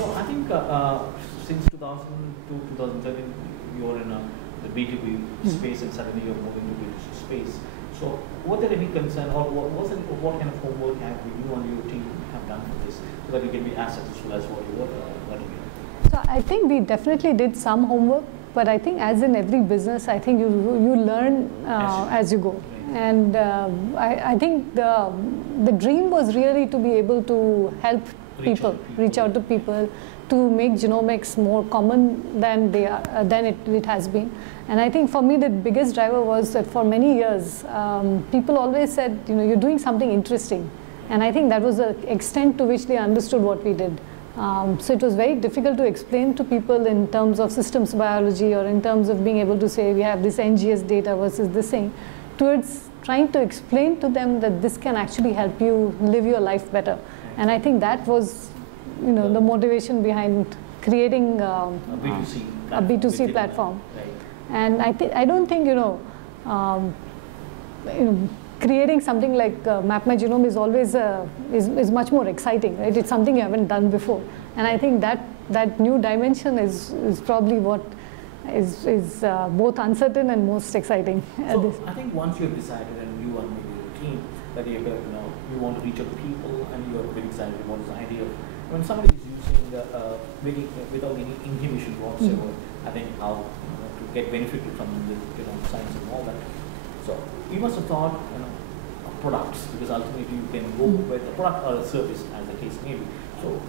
So I think since 2000 to 2013, you're in the B2B space, and suddenly you're moving to B2C space. So were there any concern, or what kind of homework have you and your team have done for this, so that you can be as successful as what you were doing? So I think we definitely did some homework, but I think as in every business, I think you learn as you go. And I think the dream was really to be able to help people, reach out to people, to make genomics more common than it has been. And I think for me the biggest driver was that for many years people always said, you're doing something interesting, and I think that was the extent to which they understood what we did. So it was very difficult to explain to people in terms of systems biology, or in terms of being able to say we have this NGS data versus this thing, towards trying to explain to them that this can actually help you live your life better. And I think that was the motivation behind creating a B2C platform. Right. And I don't think creating something like Mapmygenome is always is much more exciting, right? It's something you haven't done before, and I think that new dimension is probably what is both uncertain and most exciting. So I think once you've decided, and you and maybe your team, that you want to reach out to people, and you're very excited about this idea of when somebody is using without any inhibition whatsoever, I think how to get benefited from the science and all that. So you must have thought of products, because ultimately you can go with a product or a service, as the case may be. So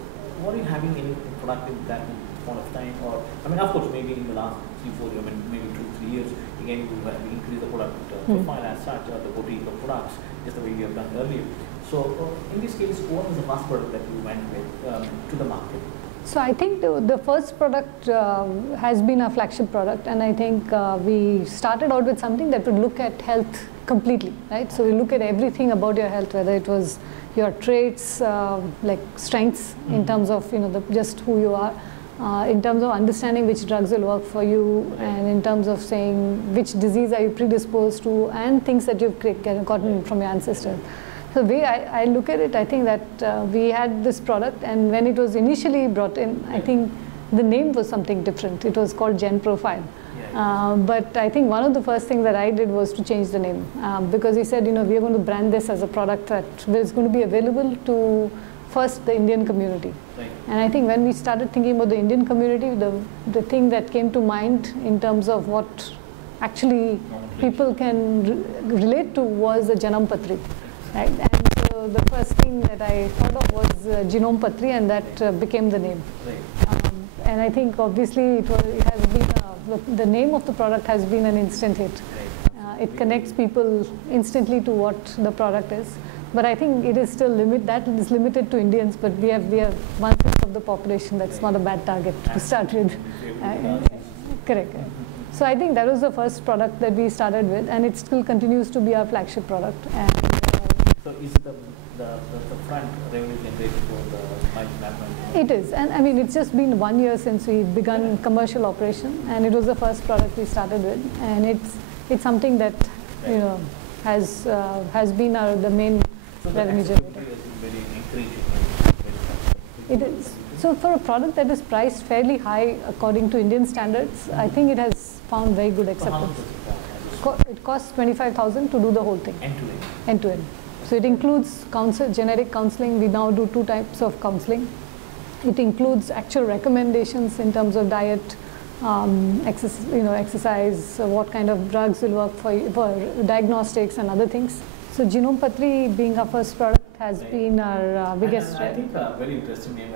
were you having any product in that point of time? Or of course, maybe in the last 3-4 years, maybe 2-3 years, again you have increased the product profile as such, or the boutique of products, just the way you have done earlier. So in this case, what was the first product that you went with to the market? So I think the first product has been a flagship product, and I think we started out with something that would look at health completely, right? So we look at everything about your health, whether it was your traits, like strengths in terms of just who you are, in terms of understanding which drugs will work for you, and in terms of saying which disease are you predisposed to, and things that you've gotten from your ancestors. So the way I look at it, I think that we had this product, and when it was initially brought in, I think the name was something different. It was called GenoProfile. But I think one of the first things that I did was to change the name, because he said, we are going to brand this as a product that is going to be available to first the Indian community. And I think when we started thinking about the Indian community, the thing that came to mind in terms of what actually people can relate to was the GenomePatri. Right? And so the first thing that I thought of was GenomePatri, and that became the name. And I think obviously it has been the name of the product has been an instant hit. It connects people instantly to what the product is. But I think it is still limited to Indians. But we have 1/5 of the population. That's not a bad target to start with. Correct. So I think that was the first product that we started with, and it still continues to be our flagship product. And so is it the front revenue generated for the Mapmygenome? It is, and it's just been 1 year since we begun commercial operation, and it was the first product we started with, and it's something that has been the main revenue generator. Very encouraging. It is. So for a product that is priced fairly high according to Indian standards, I think it has found very good acceptance. It costs 25,000 to do the whole thing. End to end. End to end. So it includes generic counseling. We now do 2 types of counseling. It includes actual recommendations in terms of diet, exercise, what kind of drugs will work for diagnostics and other things. So GenomePatri, being our first product, has been our biggest. I think very interesting name.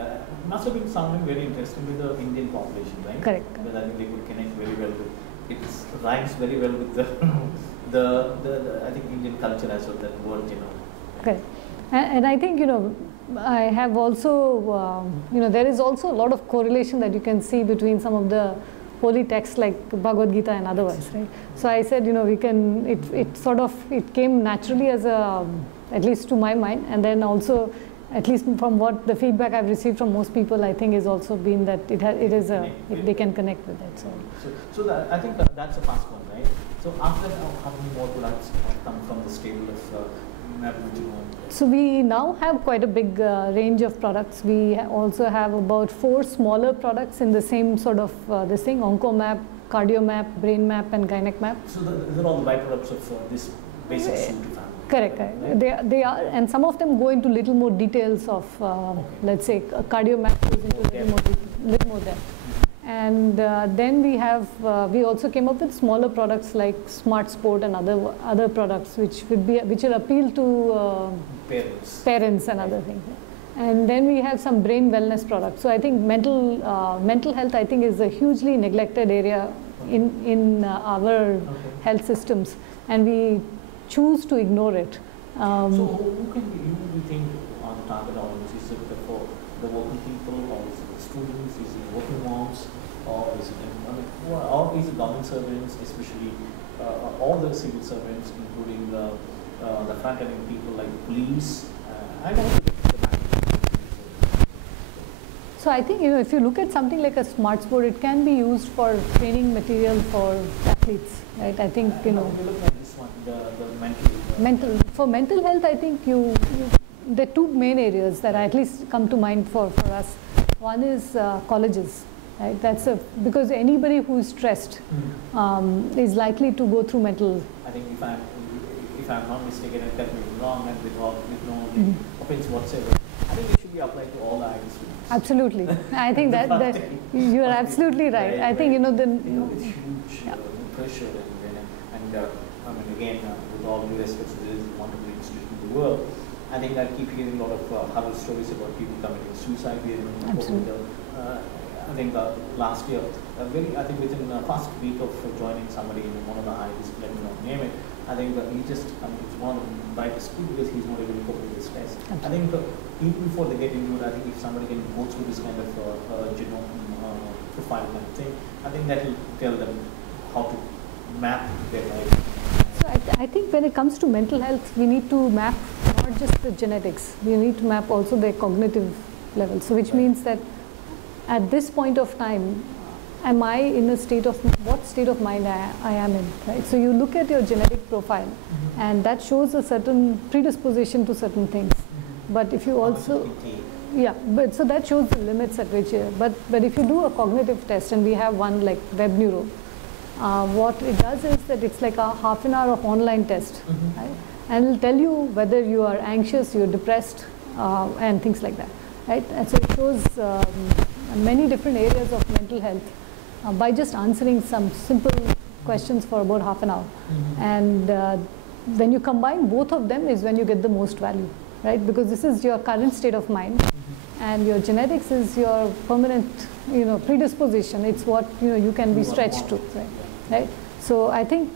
Must have been sounding very interesting with the Indian population, right? Correct. Because I think they could connect very well with it. Rhymes very well with the I think Indian culture as well. That word, Correct. And I think I have also there is also a lot of correlation that you can see between some of the holy texts like Bhagavad Gita and otherwise, right? So I said, we can. It came naturally as at least to my mind, and then also, at least from what the feedback I've received from most people, I think is also been that they can connect with it. So I think that's the first one, right? So after that, how many more products have come from the stable of Mapmygenome? So we now have quite a big range of products. We also have about 4 smaller products in the same sort of this thing: OncoMap, CardioMap, BrainMap, and GynecMap. So these are all the byproducts of this basic suite family. Correct. Right? They are, and some of them go into little more details of, let's say, CardioMap goes into little more depth. And then we have, we also came up with smaller products like Smart Sport and other products which will appeal to parents and other things. And then we have some brain wellness products. So I think mental health, I think, is a hugely neglected area in our health systems, and we choose to ignore it. So who can you think are the target audience? Is it for the working people, or is it the students, is it working moms, or is it government servants, especially all the civil servants, including the front-ending people like police, and also the So I think, if you look at something like a Smart Sport, it can be used for training material for athletes, right? I think, you look at this one, the for mental health, I think there are 2 main areas that at least come to mind for us. One is colleges, right? Because anybody who is stressed is likely to go through mental. I think if I'm not mistaken, and correct me wrong, and with no offense whatsoever, I think it should be applied to all the IB students. Absolutely. I think that you are absolutely right. I think, it's huge pressure, and I mean, again, with all due respect to this wonderful institution in the world, I think I keep hearing a lot of horror stories about people committing suicide. I think last year, I think within the first week of joining somebody in one of the IBs, let me not name it, I think he just committed one of the brightest people because he's not able to cope with the stress. I think even before they get into it, I think if somebody can go through this kind of genome profile kind of thing, I think that will tell them how to map their life. So I think when it comes to mental health, we need to map not just the genetics, we need to map also the cognitive level. So which means that at this point of time, am I in a state of, what state of mind I am in, right? So you look at your genetic profile, and that shows a certain predisposition to certain things. But if you also, so that shows the limits at which, but if you do a cognitive test, and we have one like Web Neuro, what it does is that it's like a half an hour of online test, right? And it'll tell you whether you are anxious, you're depressed, and things like that, right? And so it shows many different areas of mental health by just answering some simple questions for about half an hour. And when you combine both of them is when you get the most value, right? Because this is your current state of mind, and your genetics is your permanent, predisposition. It's what you can be stretched to, right? So I think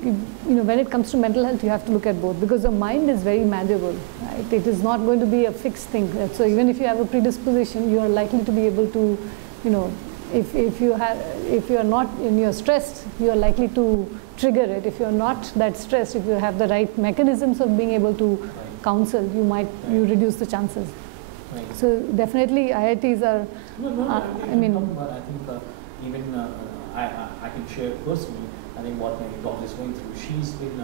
when it comes to mental health, you have to look at both, because the mind is very malleable, right? It is not going to be a fixed thing. Right? So even if you have a predisposition, you are likely to be able to, if you are not in your stressed, you are likely to trigger it. If you are not that stressed, if you have the right mechanisms of being able to counsel, you reduce the chances. So definitely IITs are. I think even I can share personally. I think what my daughter is going through. She's been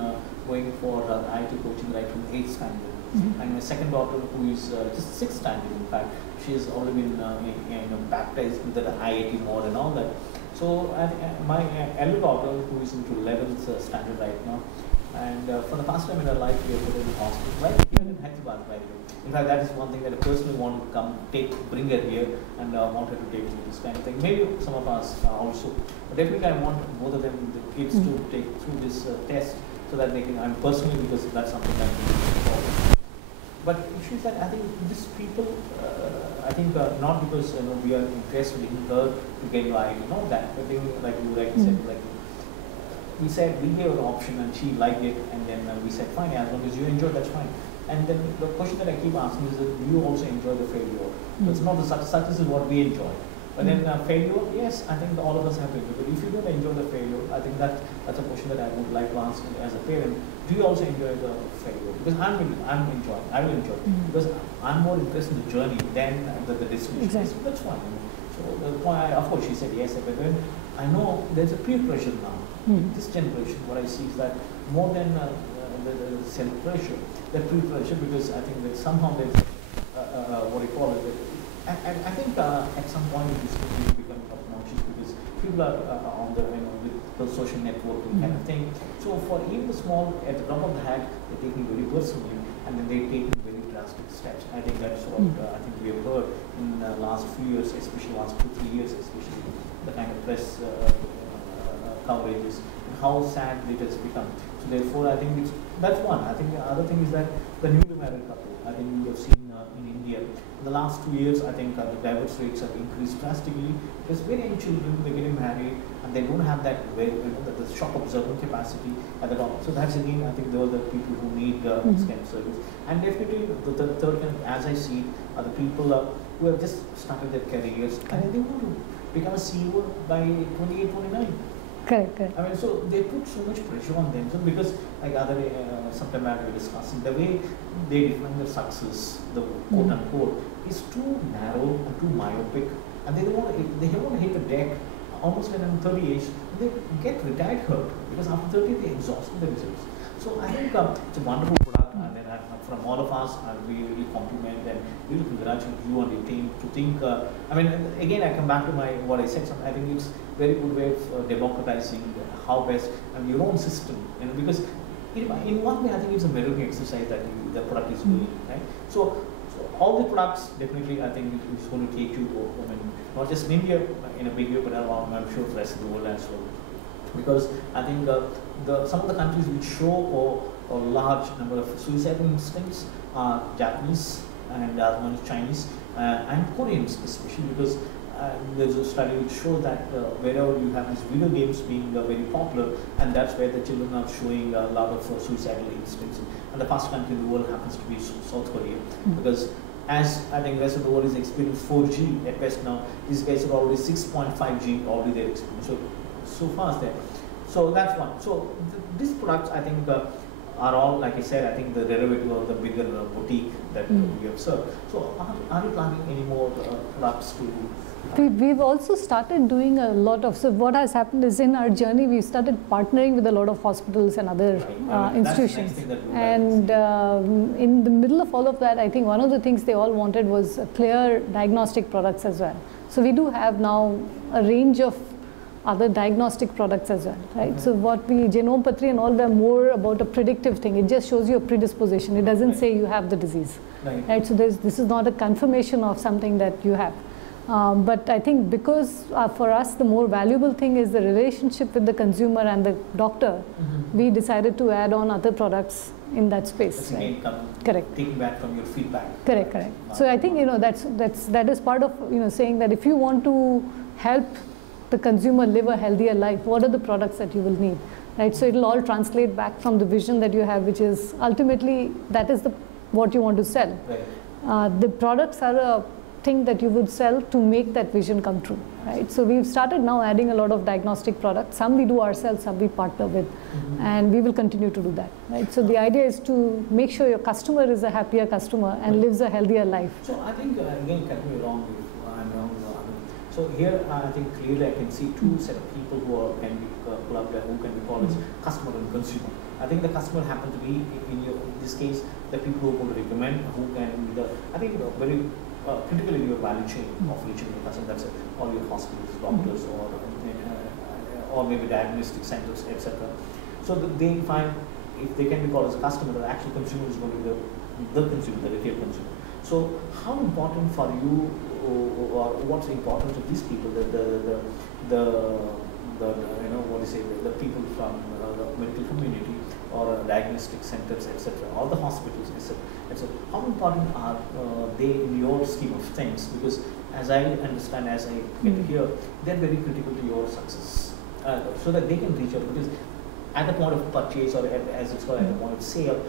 going for IIT coaching right from 8th standard, and my second daughter, who is just 6th standard, in fact, she has already been baptized with the IIT mode and all that. So my elder daughter, who is into 11th standard right now, and for the first time in her life, we are put in the hospital right here in Hyderabad, by the way. In fact, that is one thing that I personally want to bring her here, and want her to take this kind of thing. Maybe some of us also. But definitely I want both of them, the kids, to take through this test, so that they can, personally, because that's something that we forward. But issues that I think these people, not because we are interested in her to get by, that. I think like you said, we said we gave her an option and she liked it, and then we said fine, as long as you enjoy, that's fine. And then the question that I keep asking is that do you also enjoy the failure? It's not the success is what we enjoy. But then failure, yes, I think all of us have to enjoy. But if you don't enjoy the failure, I think that's a question that I would like to ask as a parent. Do you also enjoy the failure? Because I will enjoy. Because I'm more interested in the journey than the destination. Exactly. That's fine. So the point, of course, she said yes. But then I know there's a peer pressure now. This generation, what I see is that more than self-pressure, that pre-pressure, because I think that somehow there's what do you call it? I think at some point this will become obnoxious because people are on the with the social networking kind of thing. So for even the small, at the top of the hat, they're taking very personally, and then they're taking very drastic steps. I think that's what I think we have heard in the last few years, especially last 2-3 years, especially the kind of press coverages, and how sad it has become. So therefore, I think that's one. I think the other thing is that the newly married couple, I think we have seen in India, in the last 2 years, I think the divorce rates have increased drastically because very young children, they're getting married and they don't have that the shock absorbing capacity at the top. So that's again, I think those are the people who need this kind of service. And definitely the third kind, as I see, are the people who have just started their careers and they want to become a CEO by 28, 29. Correct. I mean, so they put so much pressure on themselves because, like other sometime I was discussing, the way they define their success, the quote unquote, is too narrow and too myopic, and they want to hit the deck almost when I'm 30 age. They get retired hurt because after 30 they exhausted themselves. So I think it's a wonderful product, and then from all of us, we really compliment and really congratulate you and your team to think. I mean, again, I come back to what I said. I think it's very good way of democratizing how best and your own system, because in one way I think it's a mirroring exercise that the product is doing, right? So all the products definitely I think it's going to take you to, I mean, not just in India in a big way, but I'm sure the rest of the world as well, because I think some of the countries which show a large number of suicidal incidents are Japanese, and the other one is Chinese and Koreans especially, because there's a study which shows that wherever you have these video games being very popular, and that's where the children are showing a lot of suicidal incidents. And the first country in the world happens to be South Korea, because as I think the rest of the world is experiencing 4G at best now, these guys are already 6.5G already they're experiencing. So fast there. So that's one. So these products I think are all, like I said, I think the derivative of the bigger boutique that we have served. So are you planning any more products to? We've also started doing a lot of, so what has happened is in our journey, we started partnering with a lot of hospitals and other institutions. And in the middle of all of that, I think one of the things they all wanted was clear diagnostic products as well. So we do have now a range of other diagnostic products as well, right? So what GenomePatri and all, they're more about a predictive thing. It just shows you a predisposition. It doesn't say you have the disease, right? So this is not a confirmation of something that you have. But I think because for us the more valuable thing is the relationship with the consumer and the doctor, we decided to add on other products in that space. Right? Correct. Taking back from your feedback. Correct. So I think that is part of saying that if you want to help the consumer live a healthier life, what are the products that you will need, right? So it'll all translate back from the vision that you have, which is ultimately that is what you want to sell. Right. The products are a thing that you would sell to make that vision come true, right? So we've started now adding a lot of diagnostic products. Some we do ourselves, some we partner with, and we will continue to do that, right? So the idea is to make sure your customer is a happier customer and lives a healthier life. So I think again, correct me wrong if I'm wrong. So here I think clearly I can see two set of people who can be clubbed, who can be called as customer and consumer. I think the customer happen to be in this case the people who are going to recommend, who can be I think very critical in your value chain of reaching the customer. That's all your hospitals, doctors, or maybe diagnostic centers, etc. So they find if they can be called as a customer, the actual consumer is going to be the consumer, the retail consumer. So how important for you, or what's important to these people, the people from the medical community or diagnostic centers, etc., all the hospitals, etc. How important are they in your scheme of things? Because as I understand, as I get to hear, they're very critical to your success, so that they can reach out. Because at the point of purchase, or as it's called at the point of sale,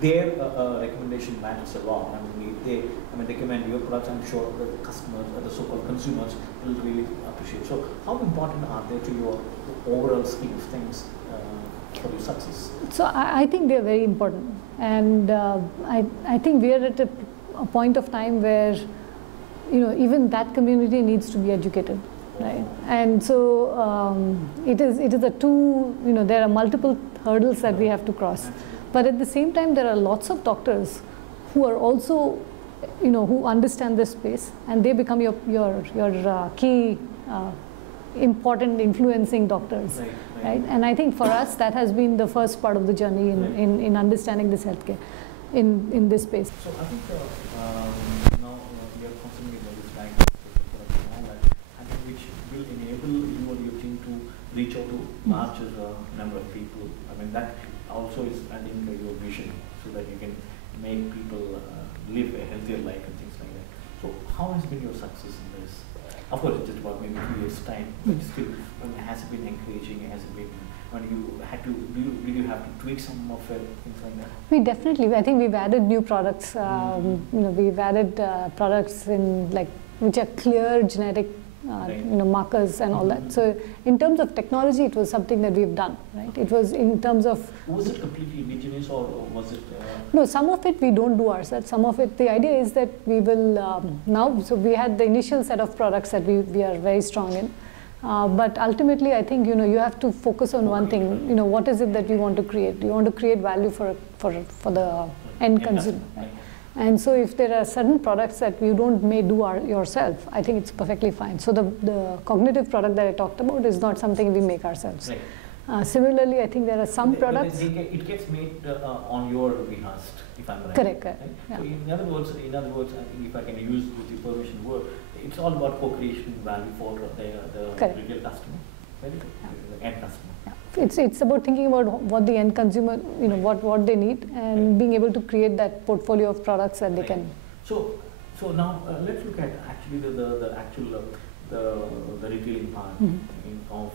their recommendation matters a lot. I mean, they recommend your products. I'm sure the customers, or the so-called consumers, will really appreciate. So, how important are they to your overall scheme of things for your success? So, I think they are very important, and I think we are at a point of time where, even that community needs to be educated. Right, and so it is a two. There are multiple hurdles that we have to cross. But at the same time, there are lots of doctors who are also, who understand this space, and they become your key important influencing doctors, right? And I think for us, that has been the first part of the journey in understanding this healthcare in this space. So I think now we are constantly this diagnostic and all that, I think which will enable you or your team to reach out to larger number of people. I mean, that also is, I think, your vision, so that you can make people live a healthier life and things like that. So how has been your success in this? Of course, it's just about maybe 2 years' time, but still, has it been encouraging? Has it been, when you had to, did you have to tweak some of it, things like that? We definitely, I think we've added new products. We've added products which are clear genetic markers and all that. So in terms of technology, it was something that we've done, right? It was in terms of... Was it completely indigenous, or was it... No, some of it we don't do ourselves. Some of it, the idea is that we will now, so we had the initial set of products that we are very strong in. But ultimately, I think, you have to focus on one thing, what is it that you want to create? You want to create value for the end consumer, right? And so if there are certain products that you may do yourself, I think it's perfectly fine. So the cognitive product that I talked about is not something we make ourselves. Right. Similarly, I think there are some products... It gets made on your behest, if I'm right. Correct. Right? Yeah. So in other words, I think if I can use with your permission word, it's all about co-creation value for the retail customer, right? The end customer. Yeah. It's about thinking about what the end consumer, what they need, and being able to create that portfolio of products that they can. So now let's look at actually the actual the retailing part of.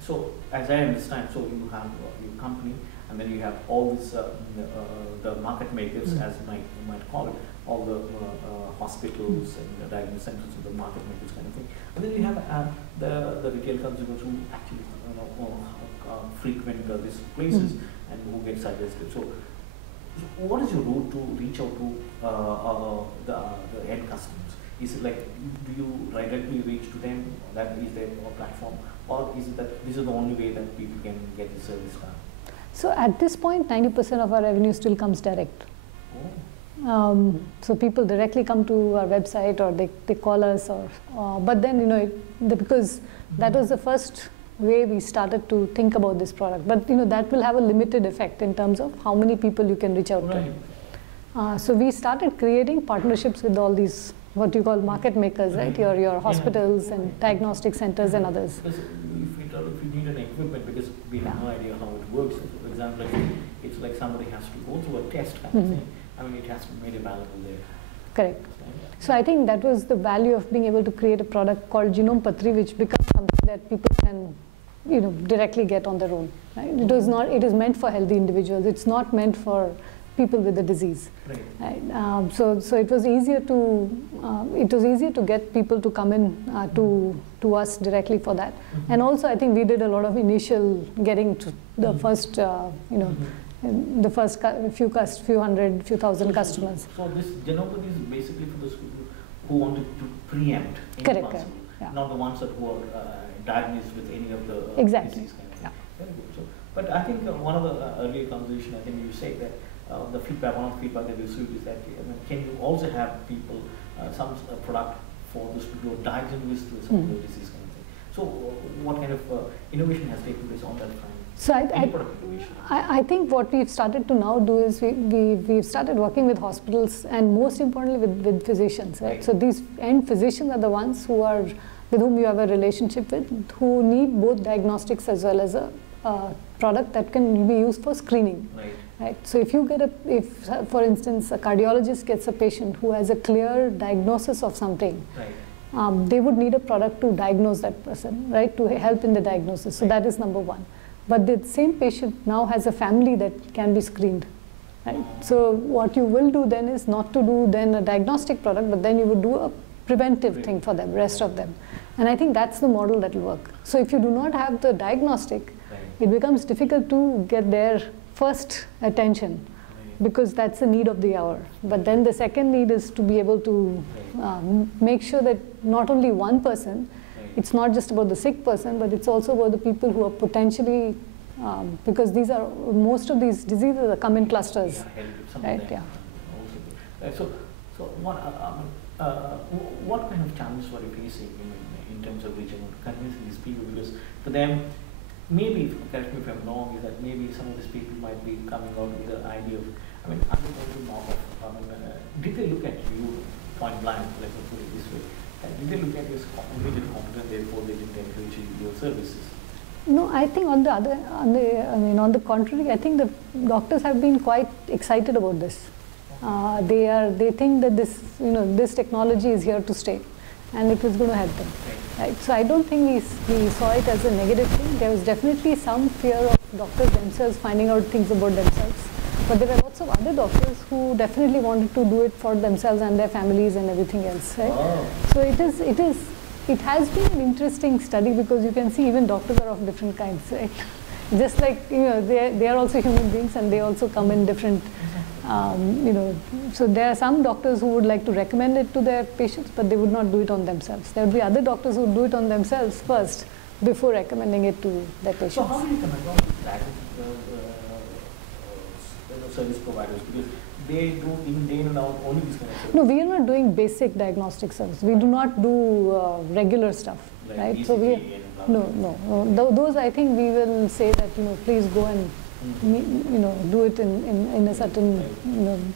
So as I understand, so you have your company, and then you have all this the market makers, as you might call it, all the hospitals and the diagnosis centers, of the market makers kind of thing, and then you have the retail consumers who actually frequent these places and who get suggested. So what is your route to reach out to the end customers? Is it like, do you directly reach to them, that is their platform, or is it that this is the only way that people can get the service done? So at this point, 90% of our revenue still comes direct. So people directly come to our website, or they call us, or but then because that was the first way we started to think about this product. But that will have a limited effect in terms of how many people you can reach out to. So we started creating partnerships with all these, what you call market makers, right? Your hospitals and diagnostic centers and others. Because if you need an equipment, because we have no idea how it works. For example, it's like somebody has to go through a test kind of thing. I mean, it has to be made available there. Correct. So I think that was the value of being able to create a product called GenomePatri, which becomes something that people can directly get on their own. Right? It is meant for healthy individuals. It's not meant for people with the disease. Right? So it was easier to get people to come in to us directly for that. And also, I think we did a lot of initial getting to the first the first few hundred, few thousand customers. So this GenomePatri is basically for those people who wanted to preempt any possible, not the ones that who are diagnosed with any of the disease kind of thing. Very good. So, but I think one of the earlier conversation, I think you said that one of the feedback that we received is that can you also have people some product for those people who are diagnosed with some of the disease kind of thing. So what kind of innovation has taken place on that front? So I think what we've started to now do is we've started working with hospitals, and most importantly with physicians, right? So these end physicians are the ones with whom you have a relationship with, who need both diagnostics as well as a product that can be used for screening. Right? So if for instance, a cardiologist gets a patient who has a clear diagnosis of something, they would need a product to diagnose that person, right? To help in the diagnosis. So that is number one. But the same patient now has a family that can be screened, right? So what you will do then is not to do then a diagnostic product, but then you would do a preventive thing for them, rest of them. And I think that's the model that will work. So if you do not have the diagnostic, it becomes difficult to get their first attention, because that's the need of the hour. But then the second need is to be able to make sure that not only one person, it's not just about the sick person, but it's also about the people who are potentially because most of these diseases come in clusters, right? Yeah. So what kind of challenges were you facing in terms of reaching, convincing these people? Because for them, maybe, correct me if I'm wrong, is that maybe some of these people might be coming out with the idea of, are they going to knock off? Did they look at you point blank, let me put it this way? Did they look at you as immediate competent, therefore they didn't encourage your services? No, I think on the contrary, I think the doctors have been quite excited about this. They think that this technology is here to stay, and it is going to help them. Right? So I don't think we saw it as a negative thing. There was definitely some fear of doctors themselves finding out things about themselves. But there were lots of other doctors who definitely wanted to do it for themselves and their families and everything else. Right? Oh. So it has been an interesting study, because you can see even doctors are of different kinds. Right? Just like they are also human beings, and they also come in different. So there are some doctors who would like to recommend it to their patients, but they would not do it on themselves. There would be other doctors who would do it on themselves first before recommending it to their patients. So how do you come across that service providers? Because they do even day in and out only this kind of service. No, we are not doing basic diagnostic service. We do not do regular stuff, like right? So those I think we will say that please go and do it in a certain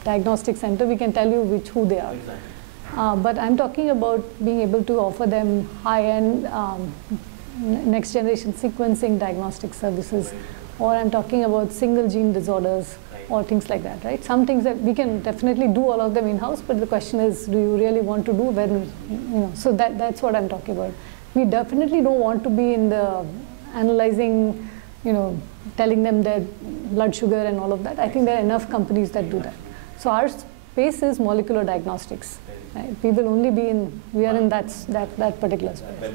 diagnostic center. We can tell you who they are. Exactly. But I'm talking about being able to offer them high-end next generation sequencing diagnostic services, right. Or I'm talking about single gene disorders, right. Or things like that, right? Some things that we can definitely do all of them in-house, but the question is, do you really want to do when, so that's what I'm talking about. We definitely don't want to be in the analyzing, telling them their blood sugar and all of that. I think there are enough companies that do that. So our space is molecular diagnostics. Right? We will only be we are in that particular space.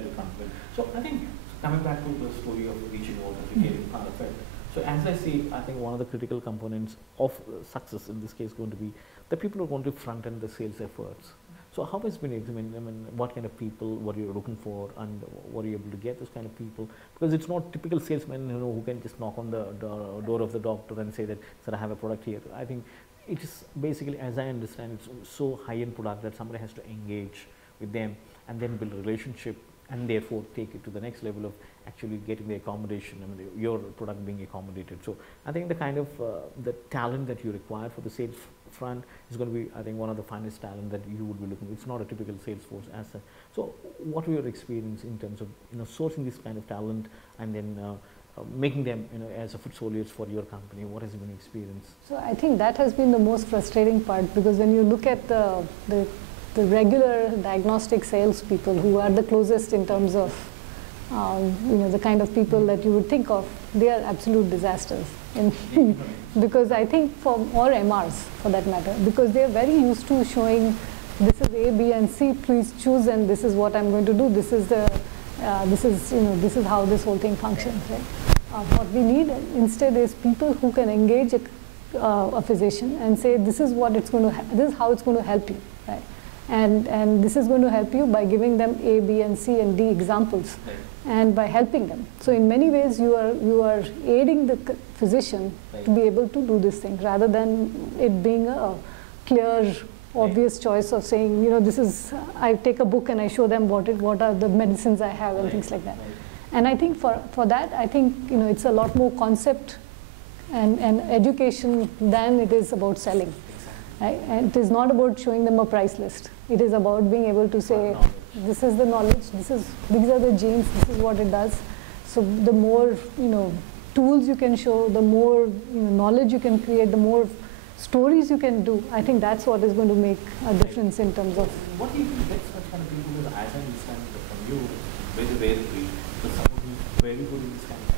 So I think coming back to the story of reaching out and getting part of it. So as I see, I think one of the critical components of success in this case is going to be the people who are going to front end the sales efforts. So how has been examined? I mean, what kind of people, what you're looking for, and what are you able to get those kind of people? Because it's not typical salesmen, who can just knock on the door of the doctor and say that, sir, I have a product here. I think it is basically, as I understand, it's so high-end product that somebody has to engage with them and then build a relationship, and therefore take it to the next level of actually getting the accommodation, your product being accommodated. So I think the kind of the talent that you require for the sales front is going to be, I think, one of the finest talent that you would be looking. It's not a typical sales force as such. So what were your experience in terms of sourcing this kind of talent and then making them as a foot soldiers for your company? What has been your experience? So I think that has been the most frustrating part, because when you look at the regular diagnostic sales people who are the closest in terms of the kind of people that you would think of, they are absolute disasters. Because I think or MRs for that matter, because they are very used to showing this is A, B, and C. Please choose, and this is what I'm going to do. This is this is how this whole thing functions. Right? What we need instead is people who can engage a physician and say, this is what it's going to. This is how it's going to help you. Right? And this is going to help you by giving them A, B, and C, and D examples, right. And by helping them. So in many ways, you are aiding the physician, right. To be able to do this thing, rather than it being a clear, obvious, right. Choice of saying, this is, I take a book and I show them what are the medicines I have, and right. Things like that. Right. And I think for that, I think it's a lot more concept and education than it is about selling. Right? And it is not about showing them a price list. It is about being able to say, this is the knowledge, these are the genes, this is what it does. So the more tools you can show, the more knowledge you can create, the more stories you can do. I think that's what is going to make a difference in terms of. What do you think gets such kind of people? Because as I understand from you, very rarely, but someone who's very good in this kind of,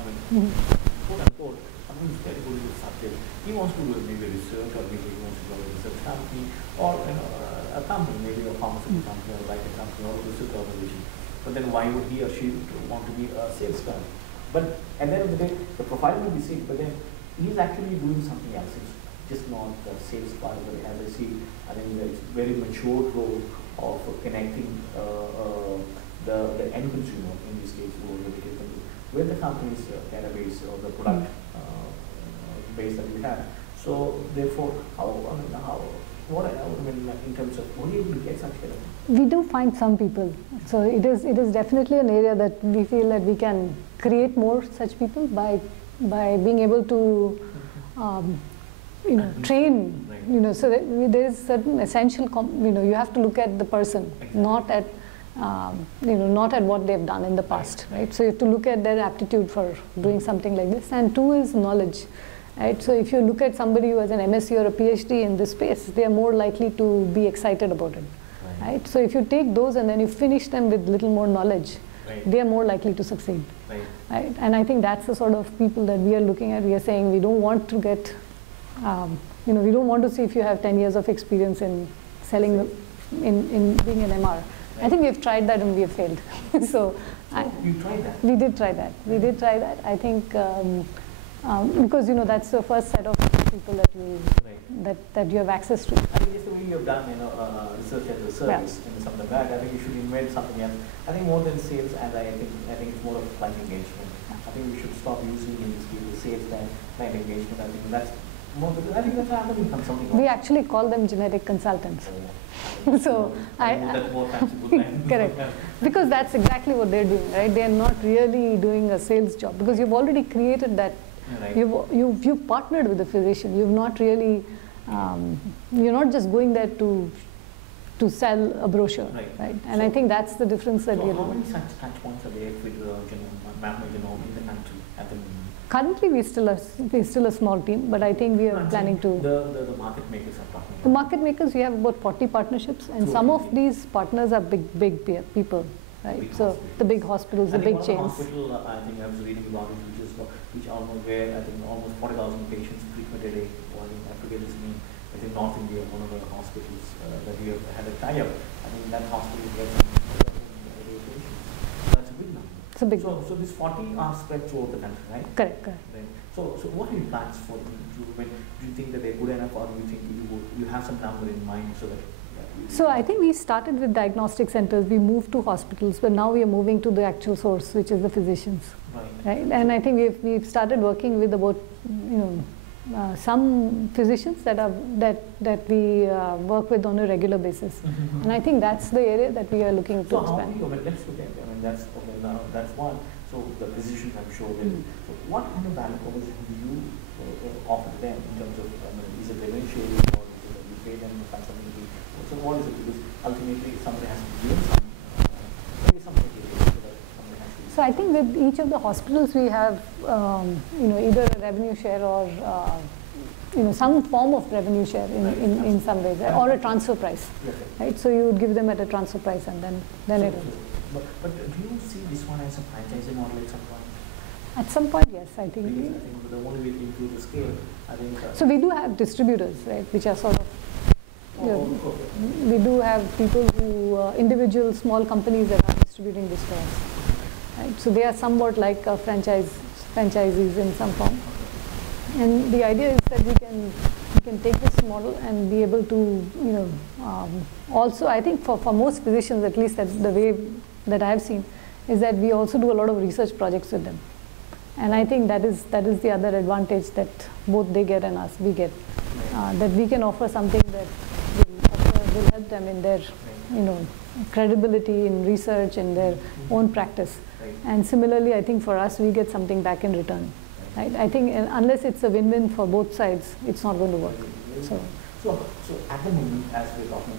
quote unquote, someone who's very good in this subject, he wants to do maybe research, or maybe he wants to go to a research company, or a company, maybe a pharmaceutical company, or like a company, or a research organization. But then why would he or she want to be a sales guy? But at the end of the day, the profile will be same, but then he's actually doing something else. It's just not the sales part of it. As I see, I think it's very mature role of connecting the end consumer, in this case, with the company's database or the product, base that we have. So therefore, what I mean, in terms of what are you able to get such kind of? We do find some people. So it is definitely an area that we feel that we can create more such people by being able to train, right. So that there is certain essential, you have to look at the person, exactly. not at not at what they've done in the past, right? So you have to look at their aptitude for doing something like this. And two is knowledge, right? So if you look at somebody who has an MSc or a PhD in this space, they are more likely to be excited about it, right? So if you take those and then you finish them with little more knowledge, right. they are more likely to succeed, right. right? And I think that's the sort of people that we are looking at. We are saying we don't want to get, we don't want to see if you have 10 years of experience in selling, in being an MR. I think we've tried that and we have failed. So you tried that? We did try that. We did try that. I think because that's the first set of people that you that you have access to. I think just the way you have done research as a service in some of the back. I think you should invent something else. I think more than sales, and I think it's more of client engagement. I think we should stop using in this case sales than client engagement. I think that's more. I think that's happening from something. We actually call them genetic consultants. So that's more fanciful. Correct, because that's exactly what they're doing, right? They are not really doing a sales job because you've already created that. Right. You've partnered with the physician. You've not really, you're not just going there to sell a brochure, right? And so I think that's the difference that we're doing. How many such touch points are there with Mapmygenome in the country at the moment? Currently, we're still a small team, but I think we are planning to. The market makers are talking about. The market makers, we have about 40 partnerships, and some of these partners are big people, right? Big so hospitals. the big hospitals, the big chains. Hospital, I think I was reading about it, which almost where I think almost 40,000 patients treatment a day. I forget his name. I think North India, one of the hospitals that we have had a tie-up. I think that hospital gets patients. That's a big number. It's a big. So this 40 are spread throughout the country, right? Correct. Right. So what are your plans for them? Do you think that they're good enough, or do you think you have some number in mind so that? So I think we started with diagnostic centers. We moved to hospitals, but now we are moving to the actual source, which is the physicians. Right. And I think we've started working with about some physicians that we work with on a regular basis. Mm-hmm. And I think that's the area that we are looking to expand. So let's look at. That's one. So the physicians, I'm sure. So what kind of value proposition do you offer to them in terms of is it revenue sharing or is it you pay them consulting fee? So what is it? Because ultimately somebody has to give something. So I think with each of the hospitals we have either a revenue share or some form of revenue share in some ways, or a transfer price, right? So you would give them at a transfer price and then it. But do you see this one as a franchising model at some point? At some point, yes, I think. Because I think the only way to improve the scale, I think. So we do have distributors, right, which are sort of. We do have people who, individual small companies that are distributing this for us. Right? So they are somewhat like franchisees in some form. And the idea is that we can take this model and be able to, also I think for most physicians, at least that's the way that I have seen, is that we also do a lot of research projects with them. And I think that is the other advantage that both they get and we get, that we can offer something that will help them in their, credibility in research, in their own practice. And similarly, I think for us, we get something back in return. Right? I think unless it's a win-win for both sides, it's not going to work. So at the moment, as we're talking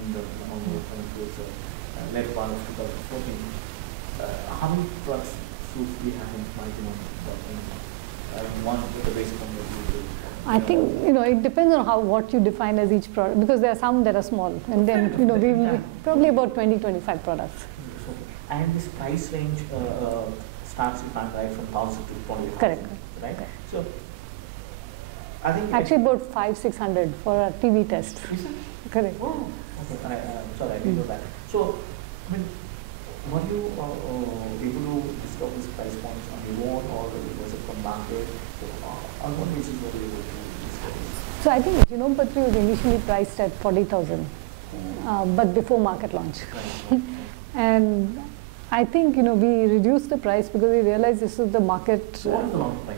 later part of 2014, how many products should we have in Mapmygenome? One with the basic one that we do. I think it depends on what you define as each product, because there are some that are small, and then we probably about 20-25 products. Okay. And this price range starts, if I'm right, from 1,000 to 20,000. Correct. Right. So I think actually about 500-600 for a TB test. Is it? Correct. Oh, okay. Sorry, I didn't know that. So, I mean, were you able to discover this price points on your own, or was it from market? On what basis were you able to discover this? So I think GenomePatri was initially priced at 40,000, but before market launch. Right. And I think we reduced the price because we realized this is the market. So what is the launch price?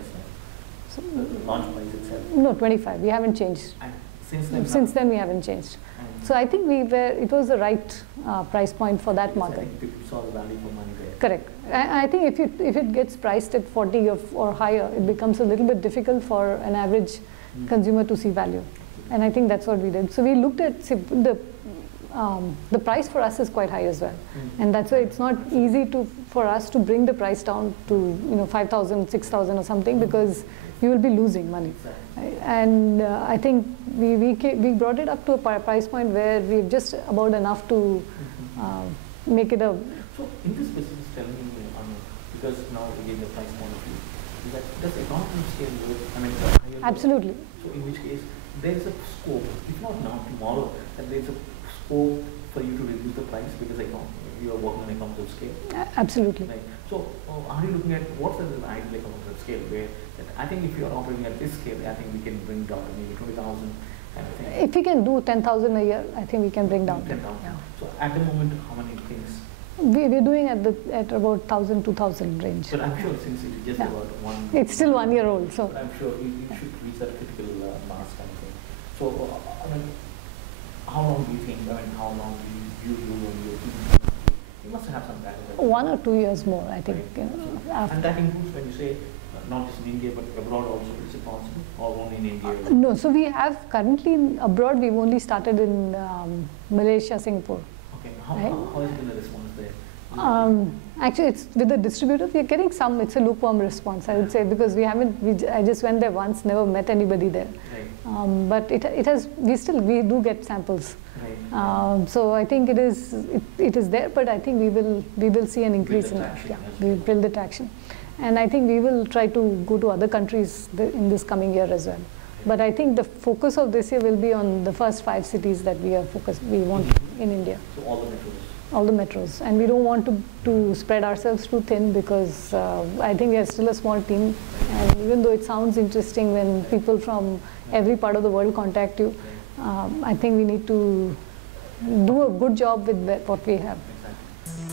So, launch price itself? No, 25. We haven't changed. And since then we haven't changed. So I think it was the right price point for that market. I think people saw the value for money there. Correct. I think if it gets priced at 40 or higher, it becomes a little bit difficult for an average consumer to see value. And I think that's what we did. So we looked at the price for us is quite high as well. And that's why it's not easy for us to bring the price down to 5,000, 6,000 or something, because you will be losing money. And I think we brought it up to a price point where we've just about enough to make it a... So in this business, tell me, because now again the price point of view, is that does economy scale work? I mean, higher Absolutely. So in which case, there is a scope, if not now, tomorrow, that there is a scope for you to reduce the price because you are working on economies of scale. Absolutely. Right. So are you looking at what's the ideal economies of scale where I think if you are operating at this scale, I think we can bring down to maybe 20,000 kind of thing. If we can do 10,000 a year, I think we can bring down. 10,000. Yeah. So at the moment, how many things? We're doing at about 1,000, 2,000 range. But I'm sure since it's just about one... It's still 1 year old, so... But I'm sure you should reach that critical mass kind of thing. So, I mean, how long do you think, how long do you you must have some kind of... 1 or 2 years more, I think. Right. And that includes when you say, not just in India, but abroad also, is it possible? Or only in India? No, so we have currently abroad, we've only started in Malaysia, Singapore. Okay, how has been the response there? Actually, it's with the distributor, we're getting some, it's a lukewarm response, I would say, because I just went there once, never met anybody there. Right. But we do get samples. Right. So I think it is there, but I think we will see an increase in that. Yeah, we will build the traction. And I think we will try to go to other countries in this coming year as well. But I think the focus of this year will be on the first 5 cities that we want in India. So all the metros? All the metros. And we don't want to spread ourselves too thin, because I think we are still a small team. And even though it sounds interesting when people from every part of the world contact you, I think we need to do a good job with what we have. Exactly.